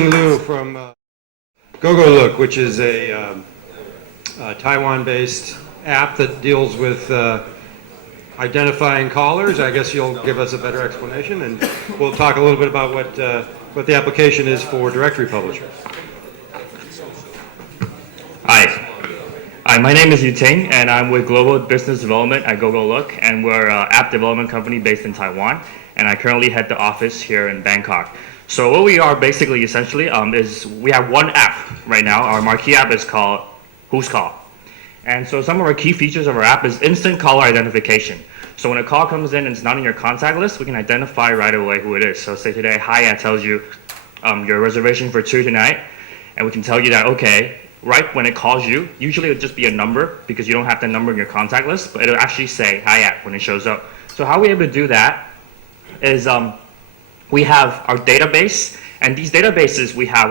Yuting Liu from Look, which is a Taiwan-based app that deals with identifying callers. I guess you'll give us a better explanation, and we'll talk a little bit about what the application is for directory publishers. Hi. Hi, my name is Yuting, and I'm with Global Business Development at Look, and we're an app development company based in Taiwan, and I currently head the office here in Bangkok. So what we are basically, essentially, is we have one app right now. Our marquee app is called Who's Call. And so some of our key features of our app is instant caller identification. So when a call comes in and it's not in your contact list, we can identify right away who it is. So say today, Hyatt tells you your reservation for 2 tonight, and we can tell you that, okay, right when it calls you, usually it'll just be a number because you don't have the number in your contact list, but it'll actually say Hyatt when it shows up. So how we're able to do that is we have our database, and these databases we have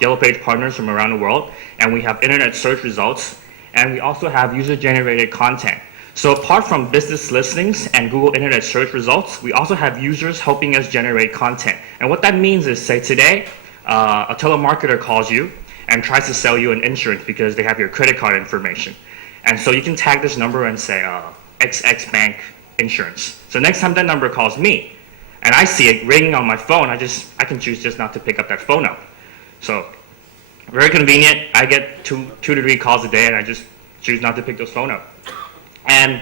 Yellow Page partners from around the world, and we have internet search results, and we also have user-generated content. So apart from business listings and Google Internet search results, we also have users helping us generate content. And what that means is, say today, a telemarketer calls you and tries to sell you an insurance because they have your credit card information. And so you can tag this number and say XX Bank Insurance. So next time that number calls me, and I see it ringing on my phone, I can choose just not to pick up that phone up. So very convenient. I get two to three calls a day, and I just choose not to pick those phone up. And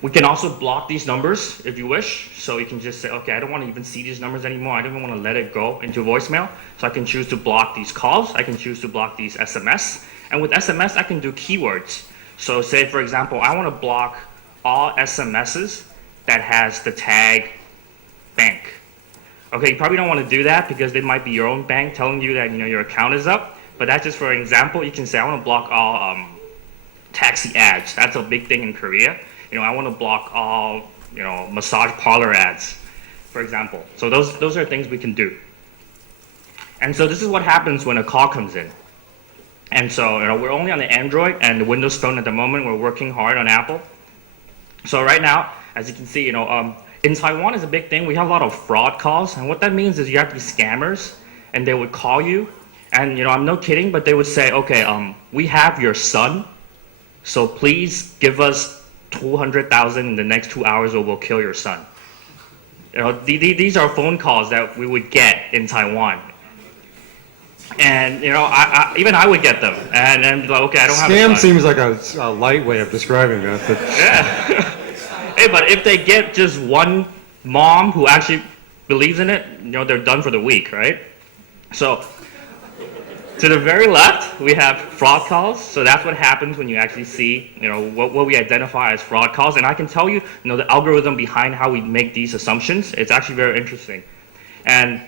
we can also block these numbers if you wish. So you can just say, okay, I don't want to even see these numbers anymore. I don't even want to let it go into voicemail. So I can choose to block these calls. I can choose to block these SMS. And with SMS, I can do keywords. So say, for example, I want to block all SMSs that has the tag bank. Okay, you probably don't want to do that because they might be your own bank telling you that your account is up. But that's just for an example. You can say, I want to block all taxi ads. That's a big thing in Korea. I want to block all massage parlor ads, for example. So those are things we can do. And so this is what happens when a call comes in. And so we're only on the Android and the Windows Phone at the moment. We're working hard on Apple. So right now, as you can see, in Taiwan is a big thing. We have a lot of fraud calls, and what that means is you have these scammers, and they would call you, and I'm no kidding, but they would say, okay, we have your son, so please give us 200,000 in the next 2 hours, or we'll kill your son. These are phone calls that we would get in Taiwan. And even I would get them, and be like, okay, I don't have a son. Scam seems like a light way of describing that. But Yeah. Hey, but if they get just one mom who actually believes in it, they're done for the week, right? So to the very left, we have fraud calls. So that's what happens when you actually see, what we identify as fraud calls. And I can tell you, the algorithm behind how we make these assumptions. It's actually very interesting. And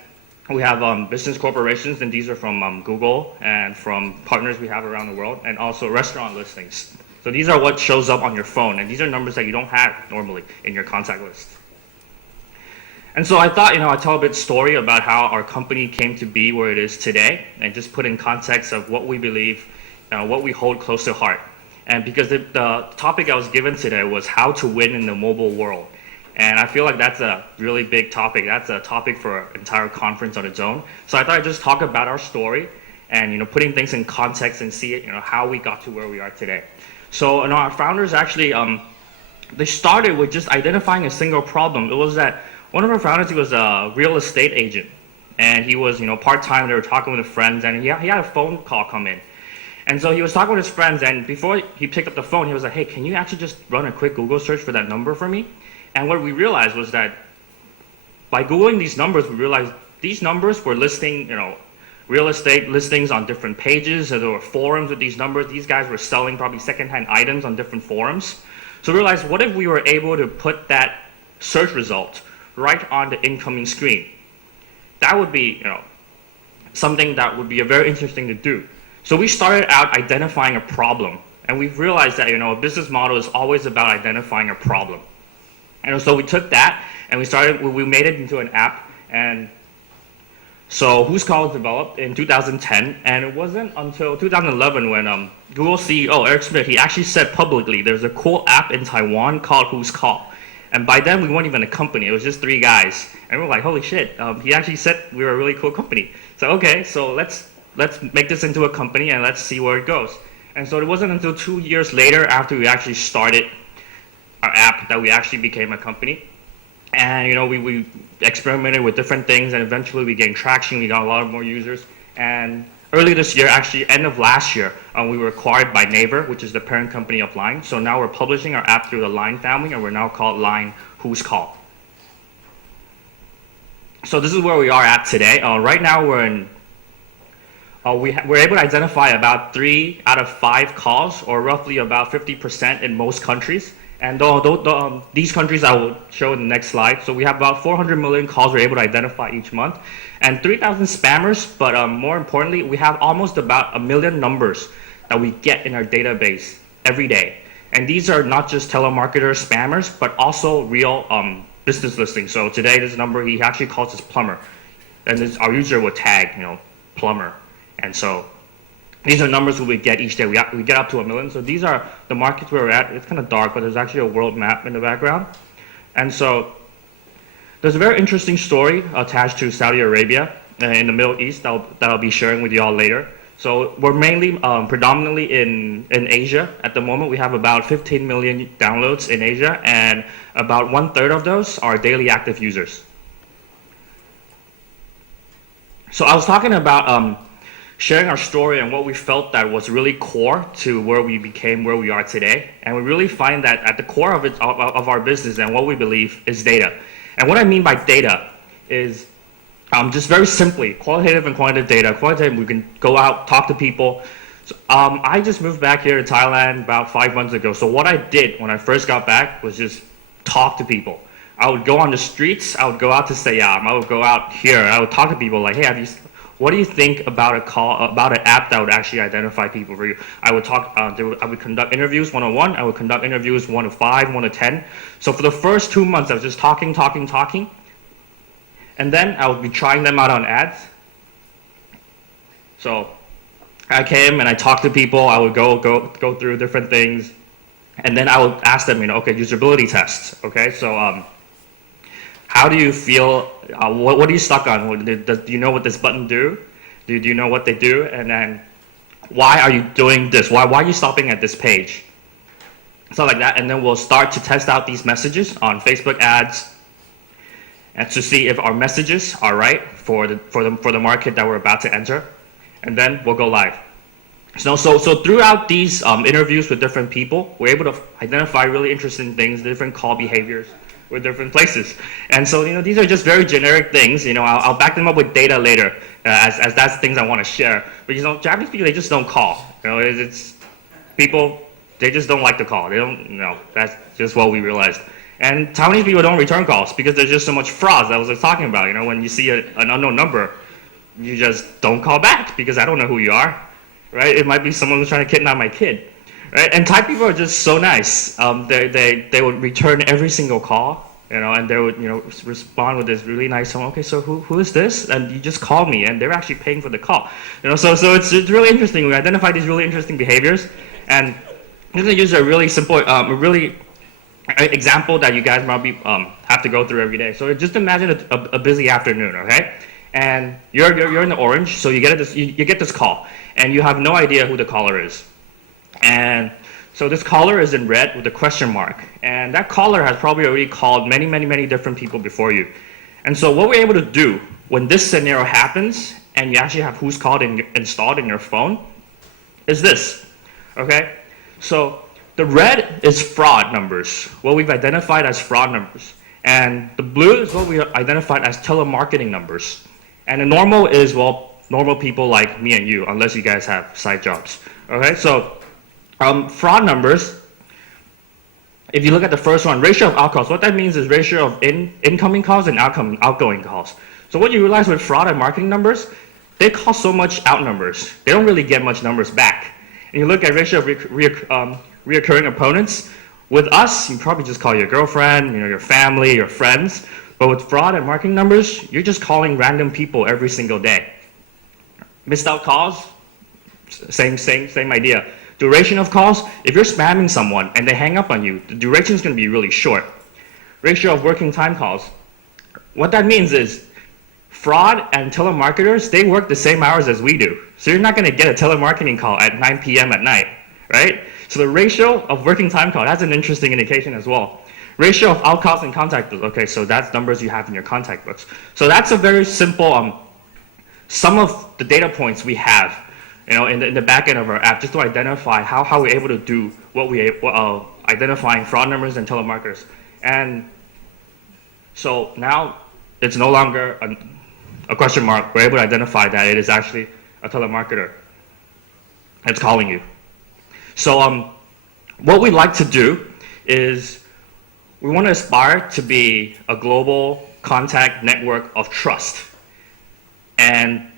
we have business corporations, and these are from Google and from partners we have around the world, and also restaurant listings. So these are what shows up on your phone, and these are numbers that you don't have normally in your contact list. And so I thought, I'd tell a bit story about how our company came to be where it is today, and just put in context of what we believe, what we hold close to heart. And because the topic I was given today was how to win in the mobile world. And I feel like that's a really big topic. That's a topic for an entire conference on its own. So I thought I'd just talk about our story and, putting things in context and see, how we got to where we are today. So our founders actually, they started with just identifying a single problem. It was that one of our founders, he was a real estate agent. And he was, part-time. They were talking with his friends, and he had a phone call come in. And so he was talking with his friends, and before he picked up the phone, he was like, hey, can you actually just run a quick Google search for that number for me? And what we realized was that by Googling these numbers, we realized these numbers were listing, real estate listings on different pages. So there were forums with these numbers. These guys were selling probably secondhand items on different forums. So we realized, what if we were able to put that search result right on the incoming screen? That would be, something that would be very interesting to do. So we started out identifying a problem, and we've realized that, a business model is always about identifying a problem. And so we took that and we made it into an app. And so Who's Call was developed in 2010, and it wasn't until 2011 when Google CEO Eric Schmidt, he actually said publicly, there's a cool app in Taiwan called Who's Call. And by then, we weren't even a company. It was just 3 guys. And we're like, holy shit, he actually said we were a really cool company. So, okay, so let's make this into a company and let's see where it goes. And so it wasn't until 2 years later after we actually started our app that we actually became a company. And, we experimented with different things, and eventually we gained traction. We got a lot of more users. And early this year, actually, end of last year, we were acquired by Naver, which is the parent company of Line. So now we're publishing our app through the Line family, and we're now called Line Who's Call. So this is where we are at today. Right now, we're able to identify about 3 out of 5 calls, or roughly about 50% in most countries. And these countries I will show in the next slide. So we have about 400 million calls we're able to identify each month, and 3,000 spammers. But more importantly, we have almost about 1 million numbers that we get in our database every day. And these are not just telemarketers, spammers, but also real business listings. So today, this number, he actually calls us plumber, and our user will tag, plumber. And so these are numbers we get each day. We get up to 1 million. So these are the markets where we're at. It's kind of dark, but there's actually a world map in the background. And so there's a very interesting story attached to Saudi Arabia in the Middle East that I'll be sharing with you all later. So we're mainly, predominantly in Asia. At the moment, we have about 15 million downloads in Asia, and about 1/3 of those are daily active users. So I was talking about sharing our story and what we felt that was really core to where we became where we are today. And we really find that at the core of our business and what we believe is data. And what I mean by data is just very simply qualitative and quantitative data. Qualitative, we can go out, talk to people. So, I just moved back here to Thailand about 5 months ago. So what I did when I first got back was just talk to people. I would go on the streets. I would go out to Siam. I would go out here. I would talk to people like, hey, what do you think about about an app that would actually identify people for you? I would talk. I would conduct interviews 1-on-1. I would conduct interviews 1-to-5, 1-to-10. So for the first 2 months, I was just talking, and then I would be trying them out on ads. So I came and I talked to people. I would go through different things, and then I would ask them, okay, usability tests. Okay, so how do you feel? What are you stuck on? Do you know what this button do? Do you know what they do? And then why are you doing this? Why are you stopping at this page? Stuff like that. And then we'll start to test out these messages on Facebook ads, and to see if our messages are right for the market that we're about to enter. And then we'll go live. So throughout these interviews with different people, we're able to identify really interesting things, different call behaviors with different places. And so, these are just very generic things. I'll back them up with data later, as that's things I want to share. But, Japanese people, they just don't call. It's people, they just don't like to call. They don't, that's just what we realized. And Taiwanese people don't return calls because there's just so much fraud that I was talking about. When you see an unknown number, you just don't call back because I don't know who you are, right? It might be someone who's trying to kidnap my kid. Right? And Thai people are just so nice. They would return every single call, and they would respond with this really nice tone. Okay, so who is this? And you just call me, and they're actually paying for the call. So it's really interesting. We identify these really interesting behaviors, and I'm going to use a really simple, example that you guys probably have to go through every day. So just imagine a busy afternoon, okay? And you're in the orange, so you get this call, and you have no idea who the caller is. And so this caller is in red with a question mark. And that caller has probably already called many, many, many different people before you. And so what we're able to do when this scenario happens and you actually have who's called installed in your phone is this, okay? So the red is fraud numbers, what we've identified as fraud numbers. And the blue is what we identified as telemarketing numbers. And the normal is, normal people like me and you, unless you guys have side jobs, okay? So fraud numbers, if you look at the first one, ratio of outcalls, what that means is ratio of incoming calls and outgoing calls. So what you realize with fraud and marketing numbers, they cost so much out numbers. They don't really get much numbers back. And you look at ratio of reoccurring opponents, with us, you probably just call your girlfriend, your family, your friends. But with fraud and marketing numbers, you're just calling random people every single day. Missed out calls, same idea. Duration of calls, if you're spamming someone and they hang up on you, the duration is going to be really short. ratio of working time calls. What that means is fraud and telemarketers, they work the same hours as we do. So you're not going to get a telemarketing call at 9 p.m. at night, right? So the ratio of working time call, that's an interesting indication as well. Ratio of out calls and contact books. Okay, so that's numbers you have in your contact books. So that's a very simple, some of the data points we have, in the back end of our app, just to identify how we're able to do what identifying fraud numbers and telemarketers. And so now it's no longer a question mark. We're able to identify that it is actually a telemarketer that's calling you. So what we like to do is we want to aspire to be a global contact network of trust. And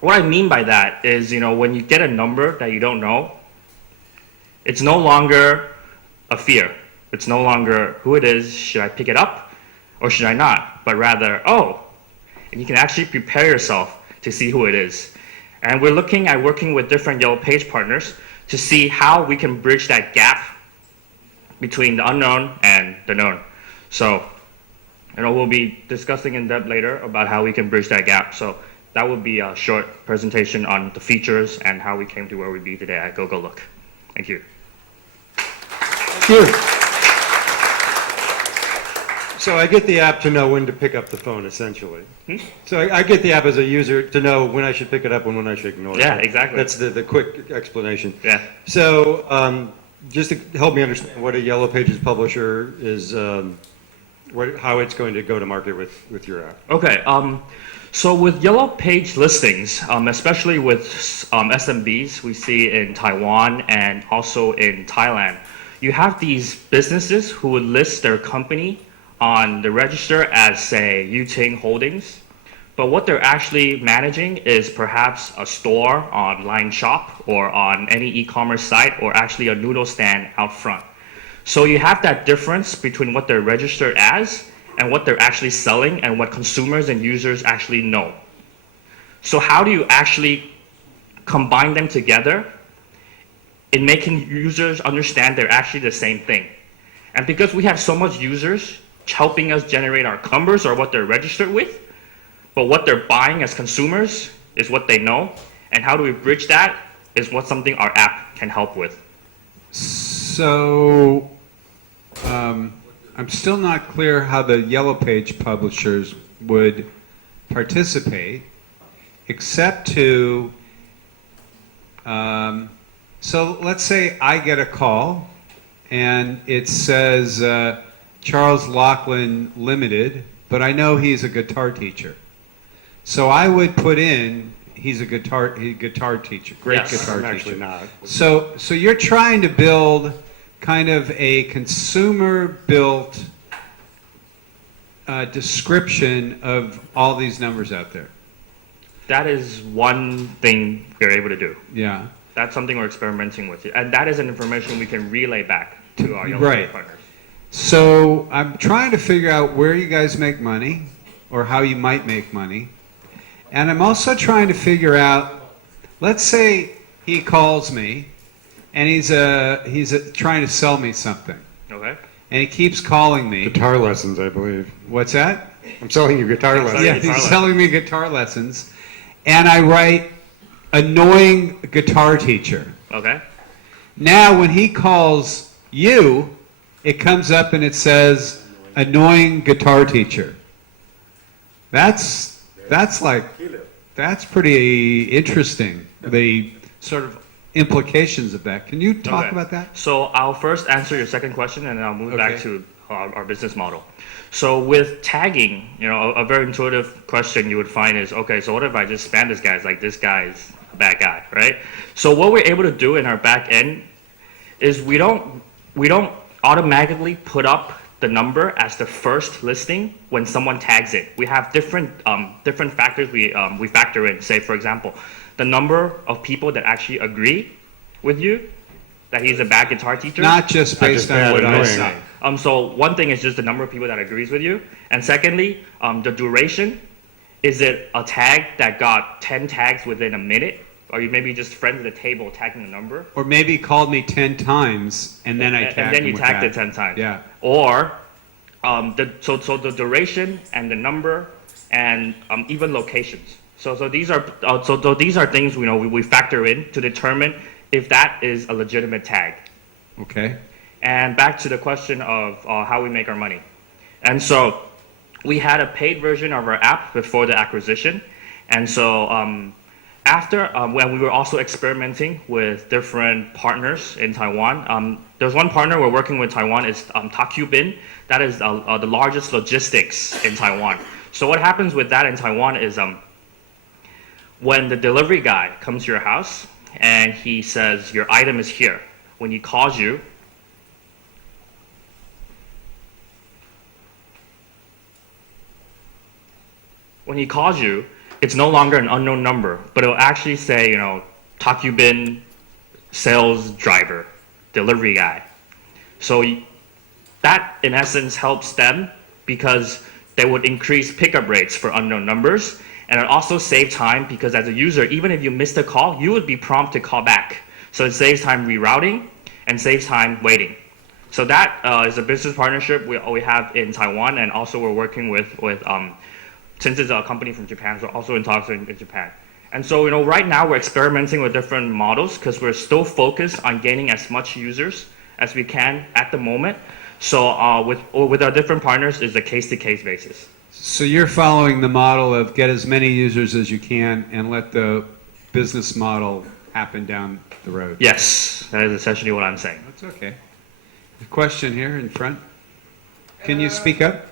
what I mean by that is, when you get a number that you don't know, it's no longer a fear. It's no longer who it is, should I pick it up or should I not? But rather, and you can actually prepare yourself to see who it is. And we're looking at working with different Yellow Page partners to see how we can bridge that gap between the unknown and the known. So, we'll be discussing in depth later about how we can bridge that gap. So that would be a short presentation on the features and how we came to where we be today at GoGoLook. Thank you. Thank you. So I get the app to know when to pick up the phone, essentially. So I get the app as a user to know when I should pick it up and when I should ignore it. Yeah, exactly. That's the quick explanation. Yeah. So just to help me understand what a Yellow Pages publisher is, how it's going to go to market with your app. Okay. So with Yellow Page listings, especially with SMBs we see in Taiwan and also in Thailand, you have these businesses who would list their company on the register as, say, Yuting Holdings. But what they're actually managing is perhaps a store on Line Shop or on any e-commerce site or actually a noodle stand out front. So you have that difference between what they're registered as and what they're actually selling and what consumers and users actually know. So how do you actually combine them together in making users understand they're actually the same thing? And because we have so much users helping us generate our numbers or what they're registered with, but what they're buying as consumers is what they know, and how do we bridge that is what something our app can help with. So I'm still not clear how the Yellow Page publishers would participate, except to, so let's say I get a call and it says Charles Lachlan Limited, but I know he's a guitar teacher. So I would put in he's a guitar teacher, great Yes, guitar I'm teacher. actually not. So you're trying to build kind of a consumer-built description of all these numbers out there. That is one thing we're able to do. Yeah. That's something we're experimenting with. And that is an information we can relay back to our Yellow Right. Page partners. So I'm trying to figure out where you guys make money or how you might make money. And I'm also trying to figure out, let's say he calls me and he's trying to sell me something. Okay. And he keeps calling me. Guitar lessons, I believe. What's that? I'm selling you guitar lessons. Yeah, he's selling me guitar lessons. And I write annoying guitar teacher. Okay. Now when he calls you, it comes up and it says annoying guitar teacher. That's pretty interesting. The sort of implications of that. Can you talk Okay. about that? So I'll first answer your second question and then I'll move back Okay. to our business model. So with tagging, a very intuitive question you would find is, okay, so what if I just spam this guy? It's like, this guy is a bad guy, right? So what we're able to do in our back end is we don't automatically put up the number as the first listing when someone tags it. We have different factors we factor in. Say, for example, the number of people that actually agree with you that he's a bad guitar teacher. Not just based on what I annoying. say. So one thing is just the number of people that agrees with you, and secondly, the duration. Is it a tag that got 10 tags within a minute, or you maybe just friends at the table tagging the number? Or maybe he called me 10 times and then I tagged and then you him with tagged that. it 10 times. Yeah. Or So the duration and the number and even locations. So these are things we factor in to determine if that is a legitimate tag. Okay. And back to the question of how we make our money. And so we had a paid version of our app before the acquisition. And so after, when we were also experimenting with different partners in Taiwan, there's one partner we're working with Taiwan is Takubin. That is the largest logistics in Taiwan. So what happens with that in Taiwan is when the delivery guy comes to your house and he says, your item is here. When he calls you, it's no longer an unknown number, but it'll actually say, Takubin sales driver, delivery guy. So that, in essence, helps them because they would increase pickup rates for unknown numbers. And it also saves time because as a user, even if you missed a call, you would be prompted to call back. So it saves time rerouting and saves time waiting. So that is a business partnership we have in Taiwan, and also we're working with since it's a company from Japan, so also in talks in Japan. And so, right now we're experimenting with different models because we're still focused on gaining as much users as we can at the moment. So with our different partners, it's a case-to-case basis. So you're following the model of get as many users as you can and let the business model happen down the road. Yes, that is essentially what I'm saying. That's okay. A question here in front. Can you speak up?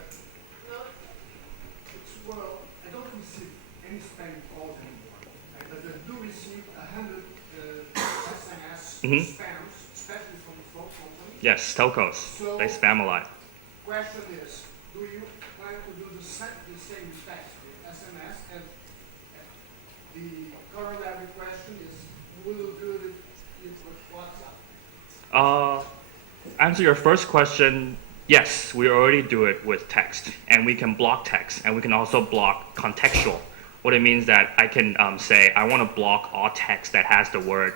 Well, I don't receive any spam calls anymore. But I do receive 100 SMS spams, especially from the phone company. Yes, telcos. So, They spam a lot. Question is, do you plan to do the same text with SMS? And the corollary question is, will you do it with WhatsApp? Answer your first question, yes, we already do it with text, and we can block text, and we can also block contextual. What it means that I can say, I want to block all text that has the word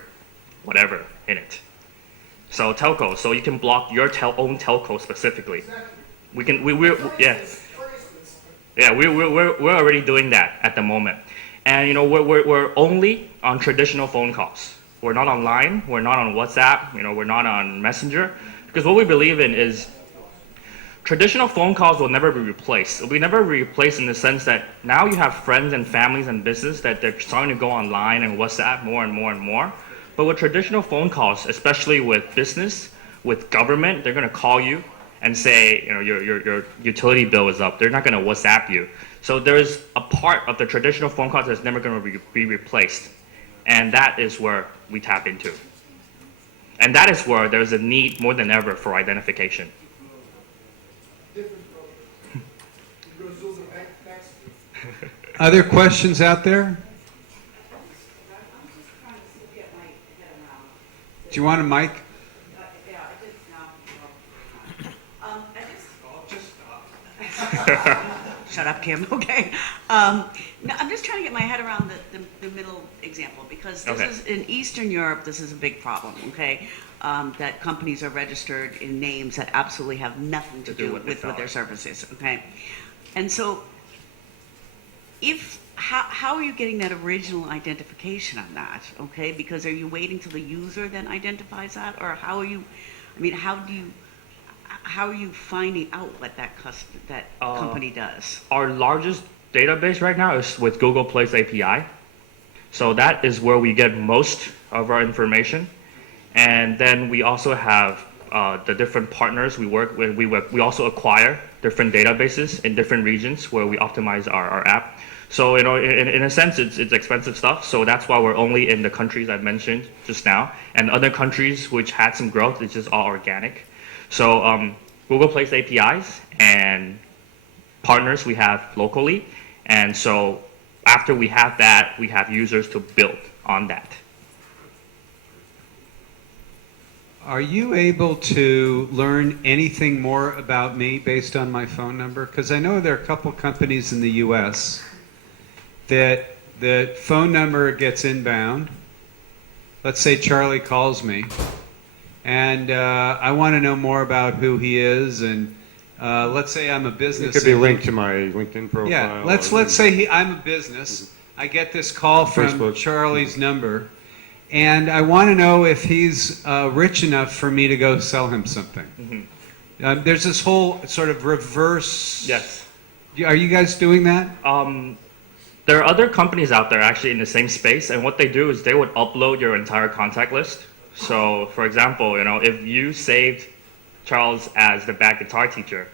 whatever in it. So telco, so you can block your own telco specifically. Exactly. We're already doing that at the moment. And we're only on traditional phone calls. We're not online, we're not on WhatsApp, we're not on Messenger. Because what we believe in is traditional phone calls will never be replaced. It'll be never replaced in the sense that now you have friends and families and business that they're starting to go online and WhatsApp more and more and more. But with traditional phone calls, especially with business, with government, they're going to call you and say, your utility bill is up. They're not going to WhatsApp you. So there's a part of the traditional phone calls that's never going to be replaced. And that is where we tap into. And that is where there's a need more than ever for identification. Different problem. Because those are back text. Other questions out there? Do you want a mic? Shut up, Kim. Okay. No, I'm just trying to get my head around the middle example because this is in Eastern Europe. This is a big problem. Okay, that companies are registered in names that absolutely have nothing to do with their services. Okay, and so how are you getting that original identification on that? Okay, because are you waiting till the user then identifies that, or how are you? I mean, how are you finding out what that company does? Our largest database right now is with Google Play's API. So that is where we get most of our information. And then we also have the different partners we work with. We also acquire different databases in different regions where we optimize our app. So in a sense, it's expensive stuff. So that's why we're only in the countries I mentioned just now. And other countries which had some growth, it's just all organic. So Google Play's APIs and partners we have locally. And so after we have that, we have users to build on that. Are you able to learn anything more about me based on my phone number? Because I know there are a couple companies in the U.S. that the phone number gets inbound. Let's say Charlie calls me, and I want to know more about who he is and let's say I'm a It business. could be and- linked to my LinkedIn profile. Yeah, or- let's say I'm a business. I get this call from Facebook. Charlie's number, and I want to know if he's rich enough for me to go sell him something. There's this whole sort of reverse. Yes. Are you guys doing that? There are other companies out there actually in the same space, and what they do is they would upload your entire contact list. So, for example, if you saved Charles as the bad guitar teacher,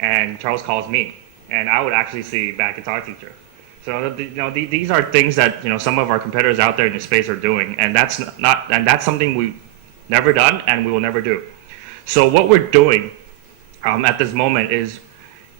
and Charles calls me, and I would actually see bad guitar teacher. So, these are things that some of our competitors out there in the space are doing, and that's something we've never done and we will never do. So, what we're doing at this moment is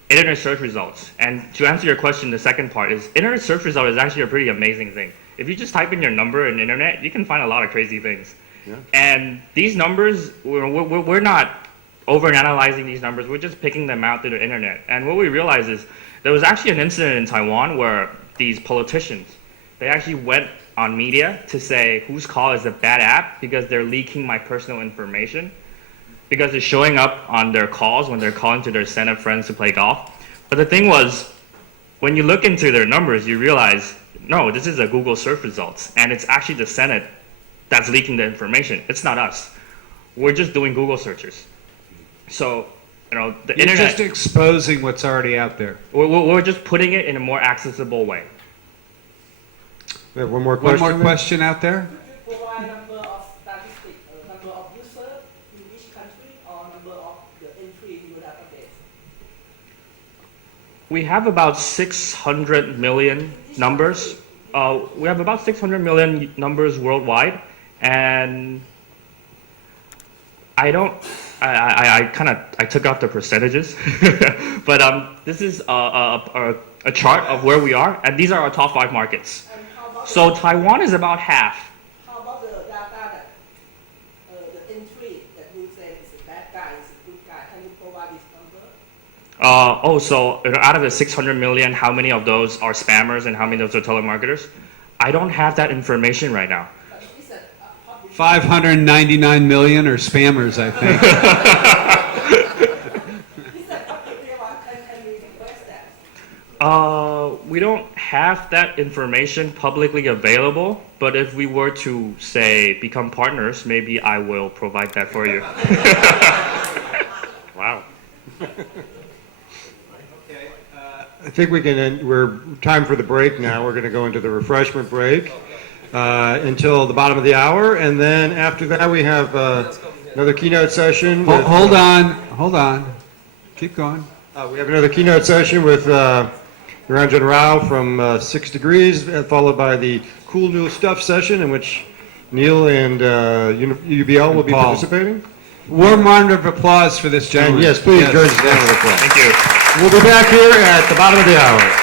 internet search results. And to answer your question, the second part is internet search result is actually a pretty amazing thing. If you just type in your number in the internet, you can find a lot of crazy things. Yeah. And these numbers, we're not overanalyzing these numbers. We're just picking them out through the internet. And what we realized is there was actually an incident in Taiwan where these politicians, they actually went on media to say whose call is a bad app because they're leaking my personal information, because it's showing up on their calls when they're calling to their Senate friends to play golf. But the thing was, when you look into their numbers, you realize, no, this is a Google search results, and it's actually the Senate that's leaking the information. It's not us. We're just doing Google searches. So, the You're internet, just exposing what's already out there. we're just putting it in a more accessible way. We have one more One question. more question out there? Provide number of statistics, number of users in each country, or number of the entry in your database. We have about 600 million numbers. We have about 600 million numbers worldwide, and I took out the percentages, but this is a chart of where we are, and these are our top 5 markets. And how about So Taiwan is about half. how about the data that the entry that you say is a bad guy, is a good guy? Can you provide this number? So out of the 600 million, how many of those are spammers and how many of those are telemarketers? I don't have that information right now. But it's a public. 599 million are spammers, I think. It's a public record. Can we request that? We don't have that information publicly available, but if we were to, say, become partners, maybe I will provide that for you. Wow. I think we can end, we're time for the break now. We're going to go into the refreshment break until the bottom of the hour, and then after that we have another keynote session. With, Hold on. Keep going. we have another keynote session with Niranjan Rao from 6 Degrees, followed by the Cool New Stuff session in which Neil and UBL will be Paul. participating. Warm round of applause for this And gentleman. yes, please join us in a round of applause. Thank you. We'll be back here at the bottom of the hour.